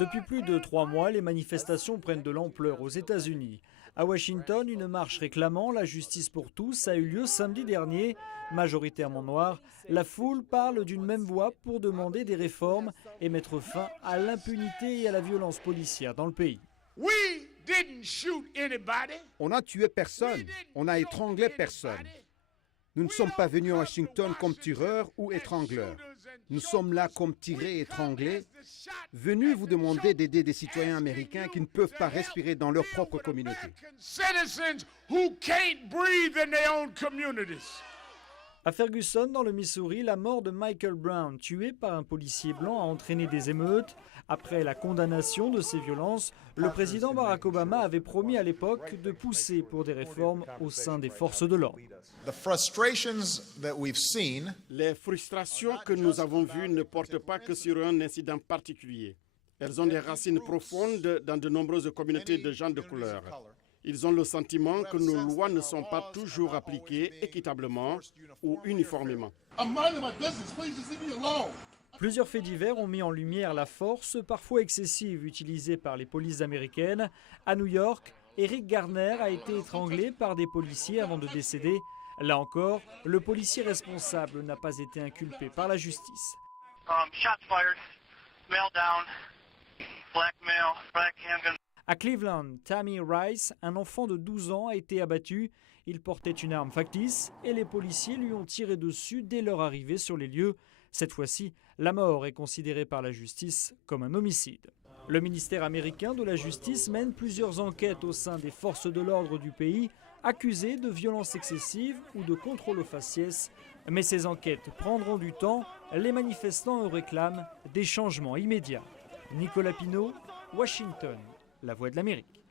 Depuis plus de 3 mois, les manifestations prennent de l'ampleur aux États-Unis. À Washington, une marche réclamant la justice pour tous a eu lieu samedi dernier. Majoritairement noire, la foule parle d'une même voix pour demander des réformes et mettre fin à l'impunité et à la violence policière dans le pays. On n'a tué personne, on n'a étranglé personne. Nous ne sommes pas venus à Washington comme tireurs ou étrangleurs. Nous sommes là comme tirés et étranglés, venus vous demander d'aider des citoyens américains qui ne peuvent pas respirer dans leur propre communauté. À Ferguson, dans le Missouri, la mort de Michael Brown, tué par un policier blanc, a entraîné des émeutes. Après la condamnation de ces violences, le président Barack Obama avait promis à l'époque de pousser pour des réformes au sein des forces de l'ordre. Les frustrations que nous avons vues ne portent pas que sur un incident particulier. Elles ont des racines profondes dans de nombreuses communautés de gens de couleur. Ils ont le sentiment que nos lois ne sont pas toujours appliquées équitablement ou uniformément. Plusieurs faits divers ont mis en lumière la force, parfois excessive, utilisée par les polices américaines. À New York, Eric Garner a été étranglé par des policiers avant de décéder. Là encore, le policier responsable n'a pas été inculpé par la justice. À Cleveland, Tammy Rice, un enfant de 12 ans, a été abattu. Il portait une arme factice et les policiers lui ont tiré dessus dès leur arrivée sur les lieux. Cette fois-ci, la mort est considérée par la justice comme un homicide. Le ministère américain de la Justice mène plusieurs enquêtes au sein des forces de l'ordre du pays, accusées de violences excessives ou de contrôle aux faciès. Mais ces enquêtes prendront du temps. Les manifestants réclament des changements immédiats. Nicolas Pinault, Washington. La Voix de l'Amérique.